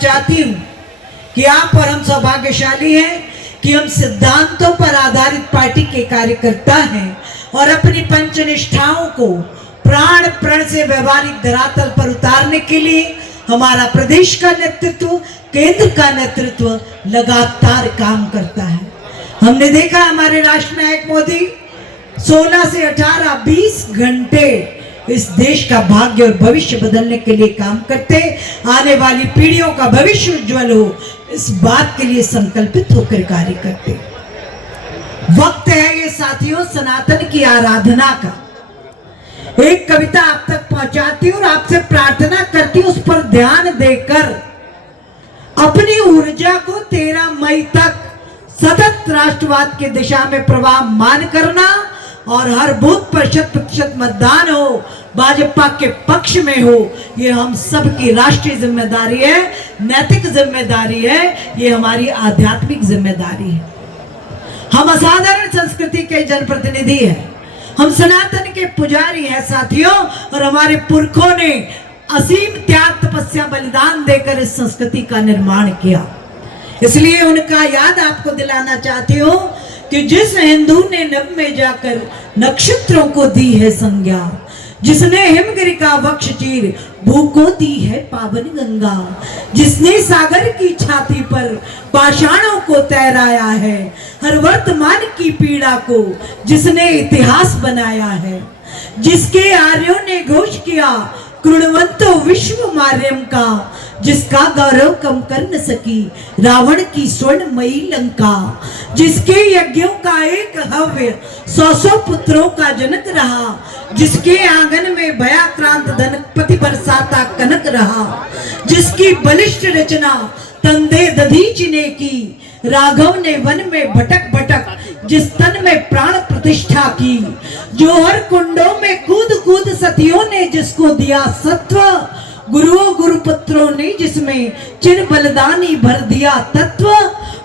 चाहती हूँ कि आप और हम सौभाग्यशाली हैं कि हम सिद्धांतों पर आधारित पार्टी के कार्यकर्ता हैं और अपनी पंचनिष्ठाओं को प्राण प्रण से व्यवहारिक धरातल पर उतारने के लिए हमारा प्रदेश का नेतृत्व, केंद्र का नेतृत्व लगातार काम करता है। हमने देखा हमारे राष्ट्र नायक मोदी 16 से 18 20 घंटे इस देश का भाग्य और भविष्य बदलने के लिए काम करते, आने वाली पीढ़ियों का भविष्य उज्जवल हो, इस बात के लिए संकल्पित होकर कार्य करते। वक्त है ये साथियों सनातन की आराधना का। एक कविता आप तक पहुंचाती हूं और आपसे प्रार्थना करती हूं उस पर ध्यान देकर अपनी ऊर्जा को 13 मई तक सतत राष्ट्रवाद की दिशा में प्रवाहमान करना और हर बूथ पर 100% मतदान हो, भाजपा के पक्ष में हो। ये हम सब की राष्ट्रीय जिम्मेदारी है, नैतिक जिम्मेदारी है, ये हमारी आध्यात्मिक जिम्मेदारी है। हम असाधारण संस्कृति के जनप्रतिनिधि हैं, हम सनातन के पुजारी हैं साथियों, और हमारे पुरखों ने असीम त्याग तपस्या बलिदान देकर इस संस्कृति का निर्माण किया। इसलिए उनका याद आपको दिलाना चाहती हूँ कि जिस हिंदू ने नभ में जाकर नक्षत्रों को दी है संज्ञा, जिसने हिमगिरि का वक्ष चीर भू को दी है पावन गंगा, जिसने सागर की छाती पर पाषाणों को तैराया है, हर वर्तमान की पीड़ा को जिसने इतिहास बनाया है, जिसके आर्यों ने घोष किया कृणवंतो विश्व मार्यम का, जिसका गौरव कम कर न सकी रावण की स्वर्णमयी लंका, जिसके यज्ञों का एक हव्य 100 पुत्रों का जनक रहा, जिसके आंगन में भयाक्रांत धनपति बरसाता कनक रहा, जिसकी बलिष्ठ रचना तंदे दधीचि ने की, राघव ने वन में भटक भटक जिस तन में प्राण प्रतिष्ठा की, जो हर कुंडों में कूद कूद सतियों ने जिसको दिया सत्व, गुरुओं गुरुपुत्रों ने जिसमें चिर बलिदानी भर दिया तत्व,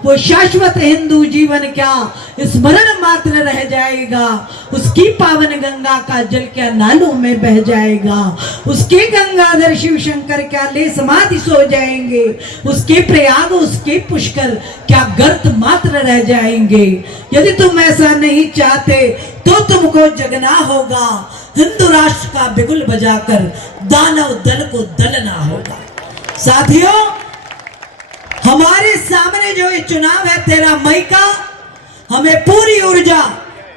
वो शाश्वत हिंदू जीवन क्या स्मरण मात्र रह जाएगा, उसकी पावन गंगा का जल क्या नालों में बह जाएगा, उसके गंगाधर शिव शंकर क्या ले समाधि सो जाएंगे, उसके प्रयाग उसके पुष्कर क्या गर्त मात्र रह जाएंगे। यदि तुम ऐसा नहीं चाहते तो तुमको जगना होगा, हिंदू राष्ट्र का बिगुल बजाकर दानव दल को दलना होगा। साथियों, हमारे सामने जो ये चुनाव है 13 मई का, हमें पूरी ऊर्जा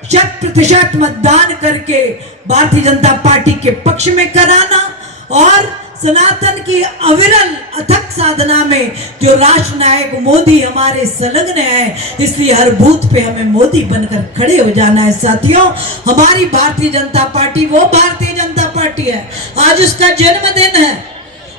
100% मतदान करके भारतीय जनता पार्टी के पक्ष में कराना और सनातन की अविरल अथक साधना में जो राष्ट्र नायक मोदी हमारे संलग्न है, इसलिए हर बूथ पे हमें मोदी बनकर खड़े हो जाना है। साथियों, हमारी भारतीय जनता पार्टी वो भारतीय जनता पार्टी है, आज उसका जन्मदिन है।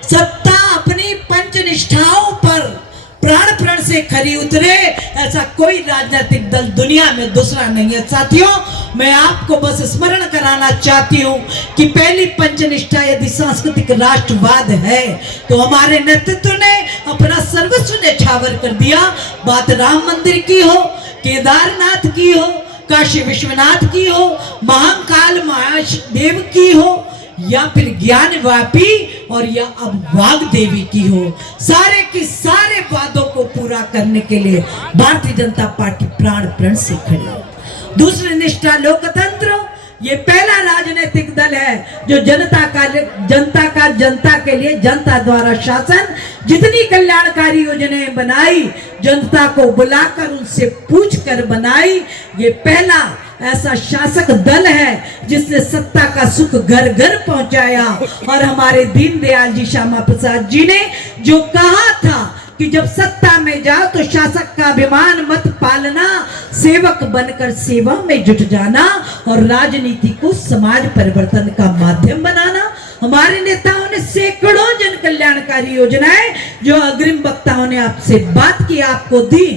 सत्ता अपनी पंचनिष्ठाओं पर प्राण प्रण से खरी उतरे, ऐसा कोई राजनीतिक दल दुनिया में दूसरा नहीं है। साथियों, मैं आपको बस स्मरण कराना चाहती हूँ कि पहली पंचनिष्ठा यदि सांस्कृतिक राष्ट्रवाद है तो हमारे नेतृत्व ने अपना सर्वस्व न्यौछावर कर दिया। बात राम मंदिर की हो, केदारनाथ की हो, काशी विश्वनाथ की हो, महाकाल महादेव की हो, या फिर ज्ञान व्यापी और या अब वाग देवी की हो, सारे के सारे वादों को पूरा करने के लिए भारतीय जनता पार्टी प्राण प्रण से खड़ी है। दूसरी निष्ठा लोकतंत्र, ये पहला राजनीतिक दल है जो जनता के लिए जनता द्वारा शासन, जितनी कल्याणकारी योजनाएं बनाई जनता को बुलाकर उनसे पूछकर बनाई, ये पहला ऐसा शासक दल है जिसने सत्ता का सुख घर घर पहुंचाया। और हमारे दीनदयाल जी श्यामा प्रसाद जी ने जो कहा था कि जब सत्ता में जाओ तो शासक का अभिमान मत पालना, सेवक बनकर सेवा में जुट जाना और राजनीति को समाज परिवर्तन का माध्यम बनाना। हमारे नेताओं ने सैकड़ों जन कल्याणकारी योजनाएं जो अग्रिम वक्ताओं ने आपसे बात की आपको दी।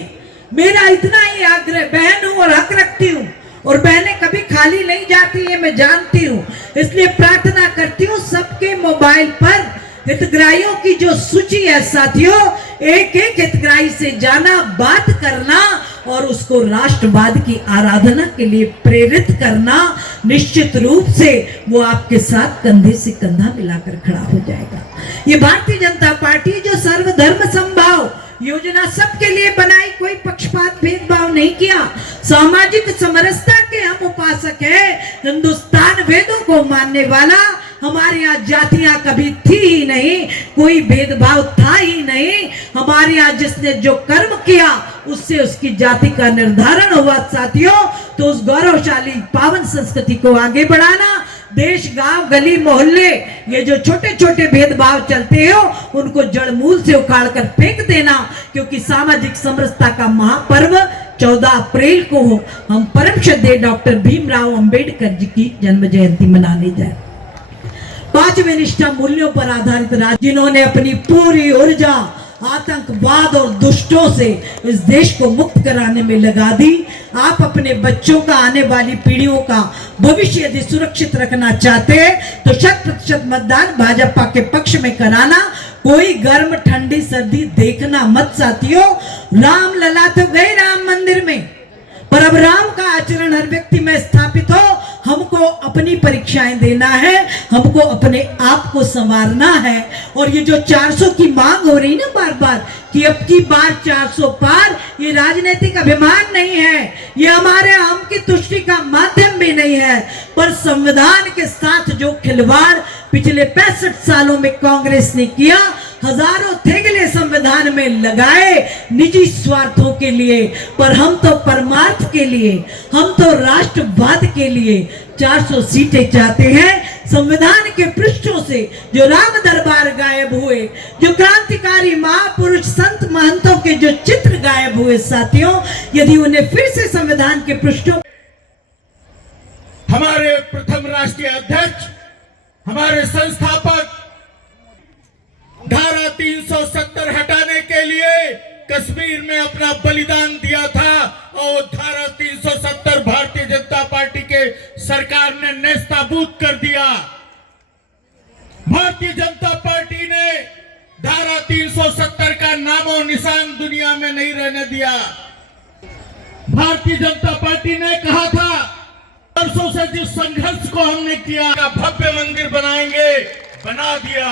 मेरा इतना ही आग्रह, बहन हूं और हक रखती हूं, और बहनें कभी खाली नहीं जाती है, मैं जानती हूँ, इसलिए प्रार्थना करती हूँ सबके मोबाइल पर हितग्राहियों की जो सूची है साथियों, एक एक हितग्राही से जाना, बात करना और उसको राष्ट्रवाद की आराधना के लिए प्रेरित करना, निश्चित रूप से वो आपके साथ कंधे से कंधा मिलाकर खड़ा हो जाएगा। ये भारतीय जनता पार्टी जो सर्वधर्म समभाव योजना सबके लिए बनाई, कोई पक्षपात भेदभाव नहीं किया, सामाजिक समरसता के हम उपासक हैं, हिंदुस्तान वेदों को मानने वाला, हमारे यहाँ जातियां कभी थी ही नहीं, कोई भेदभाव था ही नहीं, हमारे यहाँ जिसने जो कर्म किया उससे उसकी जाति का निर्धारण हुआ साथियों। तो उस गौरवशाली पावन संस्कृति को आगे बढ़ाना, देश गांव गली मोहल्ले ये जो छोटे छोटे भेदभाव चलते हो उनको जड़ मूल से उखाड़ कर फेंक देना, क्योंकि सामाजिक समरसता का महापर्व 14 अप्रैल को हम परम श्रद्धेय डॉक्टर भीमराव अंबेडकर जी की जन्म जयंती मनाने जाए। 5 निष्ठा मूल्यों पर आधारित राज्य जिन्होंने अपनी पूरी ऊर्जा आतंकवाद और दुष्टों से इस देश को मुक्त कराने में लगा दी। आप अपने बच्चों का, आने वाली पीढ़ियों का भविष्य यदि सुरक्षित रखना चाहते हैं तो 100% मतदान भाजपा के पक्ष में कराना। कोई गर्म ठंडी सर्दी देखना मत साथियों। राम लला तो गए राम मंदिर में, पर अब राम का आचरण हर व्यक्ति में स्थापित हो। हमको अपनी परीक्षाएं देना है, हमको अपने आप को संवारना है। और ये जो 400 की मांग हो रही ना बार बार कि अब की बार 400 पार, ये राजनीतिक अभिमान नहीं है, ये हमारे हम की तुष्टि का माध्यम भी नहीं है, पर संविधान के साथ जो खिलवाड़ पिछले 65 सालों में कांग्रेस ने किया, हजारों थेगले संविधान में लगाए निजी स्वार्थों के लिए, पर हम तो परमार्थ के लिए, हम तो राष्ट्रवाद के लिए 400 सीटें चाहते हैं। संविधान के पृष्ठों से जो राम दरबार गायब हुए, जो क्रांतिकारी महापुरुष संत महंतों के जो चित्र गायब हुए साथियों, यदि उन्हें फिर से संविधान के पृष्ठों, हमारे प्रथम राष्ट्रीय अध्यक्ष, हमारे संस्थापक धारा 370 हटाने के लिए कश्मीर में अपना बलिदान दिया था, और धारा 370 भारतीय जनता पार्टी के सरकार ने नेस्तनाबूद कर दिया। भारतीय जनता पार्टी ने धारा 370 का नामो निशान दुनिया में नहीं रहने दिया। भारतीय जनता पार्टी ने कहा था, वर्षों से जिस संघर्ष को हमने किया, भव्य मंदिर बनाएंगे, बना दिया।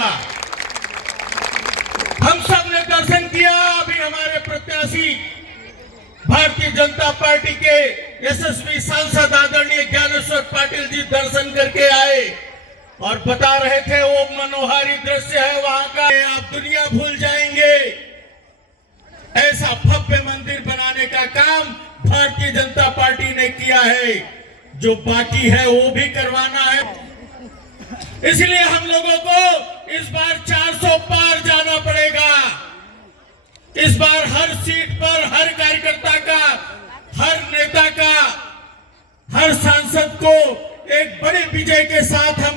हम सब ने दर्शन किया। अभी हमारे प्रत्याशी भारतीय जनता पार्टी के यशस्वी सांसद आदरणीय ज्ञानेश्वर पाटिल जी दर्शन करके आए और बता रहे थे वो मनोहारी दृश्य है वहां का, आप दुनिया भूल जाएंगे। ऐसा भव्य मंदिर बनाने का काम भारतीय जनता पार्टी ने किया है, जो बाकी है वो भी करवाना है। इसलिए हम लोगों को इस बार 400 पार जाना पड़ेगा। इस बार हर सीट पर हर कार्यकर्ता का, हर नेता का, हर सांसद को एक बड़ी विजय के साथ हम